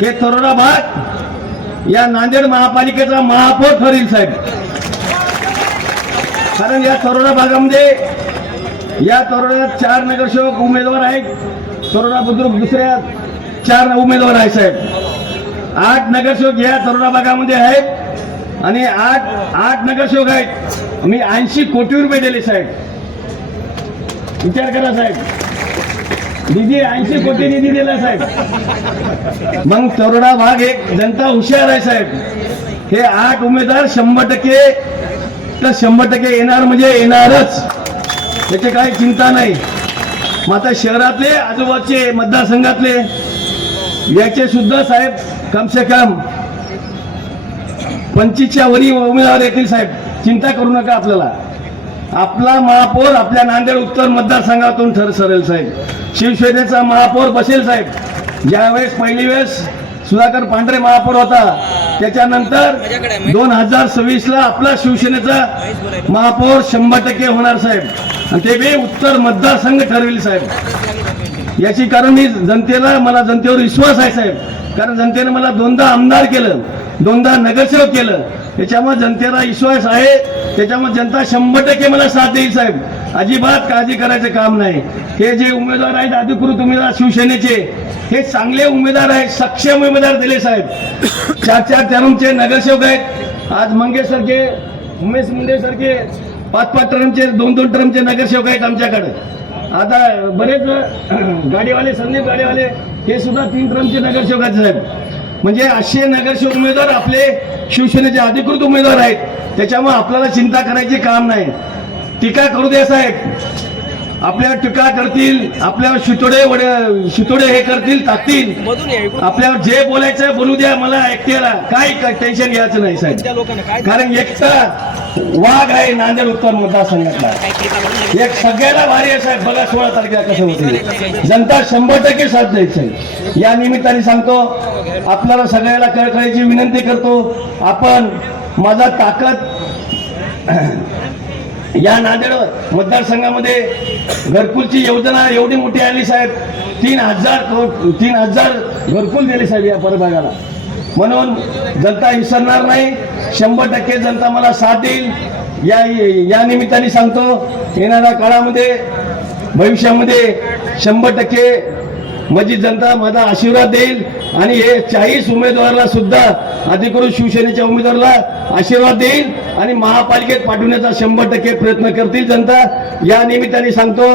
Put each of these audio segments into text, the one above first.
हे तरोडा भाग या नांदेड महापालिकेचा महापौर ठरेल साहेब. कारण या तरुणा भागामध्ये या तरुणात चार नगरसेवक उमेदवार आहेत. तरुणा बुद्रुक दुसऱ्या चार उमेदवार आहेत साहेब. आठ नगरसेवक या तरुणा भागामध्ये आहेत आणि आठ आठ नगरसेवक आहेत. मी ऐंशी कोटी रुपये दिले साहेब. विचार करा साहेब. निधी ऐंशी कोटी निधी दिला साहेब. मग तरुणा भाग एक जनता हुशार आहे साहेब. हे आठ उमेदवार शंभर टक्के तर शंभर टक्के येणार म्हणजे येणारच. त्याची काही चिंता नाही. मग आता शहरातले आजूबाजूचे मतदारसंघातले याचे सुद्धा साहेब कम से कम पंचवीसच्या वरी उमेदवार येतील साहेब. चिंता करू नका आपल्याला. आपला महापौर आपल्या नांदेड उत्तर मतदारसंघातून ठर सरेल साहेब. शिवसेनेचा महापौर बसेल साहेब. ज्यावेळेस पहिली वेळेस सुधाकर पांढरे महापौर होता त्याच्यानंतर दोन हजार सव्वीस ला आपला शिवसेनेचा महापौर शंभर टक्के होणार साहेब. आणि ते बी उत्तर मतदारसंघ ठरवेल साहेब. याची कारण मी जनतेला मला जनतेवर विश्वास आहे साहेब. कारण जनतेने मला दोनदा आमदार केलं दोनदा नगरसेवक केलं. त्याच्यामुळे जनतेला विश्वास आहे. त्याच्यामुळे जनता शंभर टक्के मला साथ देईल साहेब. अजिबात काळजी करायचं काम नाही. हे जे उमेदवार आहेत अधिकृत उमेदवार शिवसेनेचे हे चांगले उमेदवार आहेत सक्षम उमेदवार दिले साहेब. चार चार तरुणचे नगरसेवक आहेत. आज मंगेशसारखे उमेश मुंडेसारखे पाच पाच टर्मचे दोन दोन टर्मचे नगरसेवक आहेत आमच्याकडे. आता बरेच गाडीवाले संदीप गाडीवाले हे सुद्धा तीन टर्मचे नगरसेवक आहेत साहेब. म्हणजे असे नगरसेवक उमेदवार आपले शिवसेनेचे अधिकृत उमेदवार आहेत. त्याच्यामुळे आपल्याला चिंता करायचे काम नाही. टीका करू द्या साहेब. आपल्यावर टीका करतील आपल्यावर शितोडे वडे शितोडे हे करतील टाकतील. आपल्यावर जे बोलायचं बोलू द्या मला एकट्याला काही टेन्शन घ्यायचं नाही साहेब. कारण एकटा वाघ आहे नांदेड उत्तर मतदारसंघातला. एक सगळ्याला भारी आहे साहेब. बघा सोळा तारखेला कसं होते जनता शंभर टक्के साथ द्यायची या निमित्ताने सांगतो आपल्याला सगळ्याला कळकळीची विनंती करतो. आपण माझा ताकद या नांदेड मतदारसंघामध्ये घरकुलची योजना एवढी मोठी आली साहेब. तीन हजार तीन हजार घरकुल दिले साहेब या परभागाला. म्हणून जनता विसरणार नाही. शंभर टक्के जनता मला साथ देईल. या या निमित्ताने सांगतो येणाऱ्या काळामध्ये भविष्यामध्ये शंभर टक्के माझी जनता माझा आशीर्वाद देईल आणि हे चाळीस उमेदवाराला सुद्धा अधिकृत शिवसेनेच्या उमेदवाराला आशीर्वाद देईल आणि महापालिकेत पाठवण्याचा शंभर टक्के प्रयत्न करतील जनता. या निमित्ताने सांगतो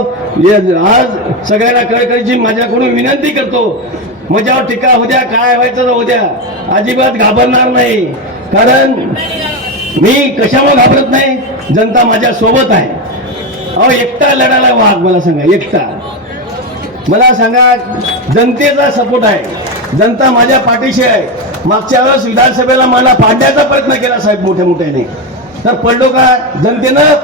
आज सगळ्यांना कळकळीची माझ्याकडून विनंती करतो. माझ्यावर टीका होद्या काय व्हायचं होद्या अजिबात घाबरणार नाही. कारण मी कशामुळे घाबरत नाही? जनता माझ्या सोबत आहे. अहो एकटा लढायला वाघ मला सांगा एकटा. मला सांगा जनतेचा सपोर्ट आहे. जनता माझ्या पाठीशी आहे. मागच्या वेळेस विधानसभेला मला पाडण्याचा प्रयत्न केला साहेब मोठ्या मोठ्याने. तर पडलो का? जनतेनं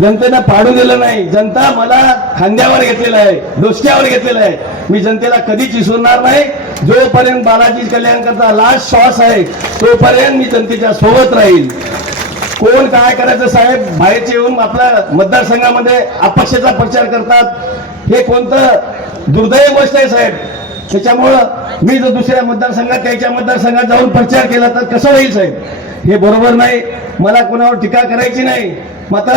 जनतेनं पाडू दिलं नाही. जनता मला खांद्यावर घेतलेलं आहे डोसक्यावर घेतलेलं आहे. मी जनतेला कधीच विसरणार नाही. जोपर्यंत बालाजी कल्याणकरता लास्ट श्वास आहे तोपर्यंत मी जनतेच्या सोबत राहील. कोण काय करायचं साहेब? बाहेरचे येऊन आपल्या मतदारसंघामध्ये अपक्षाचा प्रचार करतात. हे कोणतं दुर्दैव गोष्ट आहे साहेब? त्याच्यामुळं मी जर दुसऱ्या मतदारसंघात त्याच्या मतदारसंघात जाऊन प्रचार केला तर कसं होईल साहेब? हे बरोबर नाही. मला कोणावर टीका करायची नाही. मात्र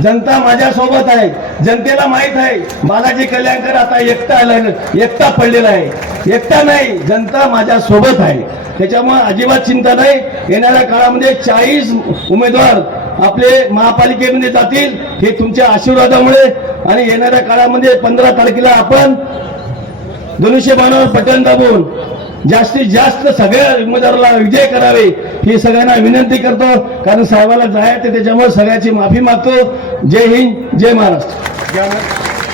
जनता माझ्या सोबत आहे. जनतेला माहीत आहे. बालाजी कल्याणकर आता एकटा आलाय एकटा पडलेला आहे. एकटा नाही जनता माझ्या सोबत आहे. त्याच्यामुळे अजिबात चिंता नाही. येणाऱ्या काळामध्ये चाळीस उमेदवार आपले महापालिकेमध्ये जातील हे तुमच्या आशीर्वादामुळे आणि येणाऱ्या काळामध्ये पंधरा तारखेला आपण दुनुष्यमानावर पटन दाबून जास्तीत जास्त सगळ्या उमेदवाराला विजय करावे ही सगळ्यांना विनंती करतो. कारण साहेबाला जायचं त्याच्यामुळे सगळ्याची माफी मागतो. जय हिंद जय महाराष्ट्र.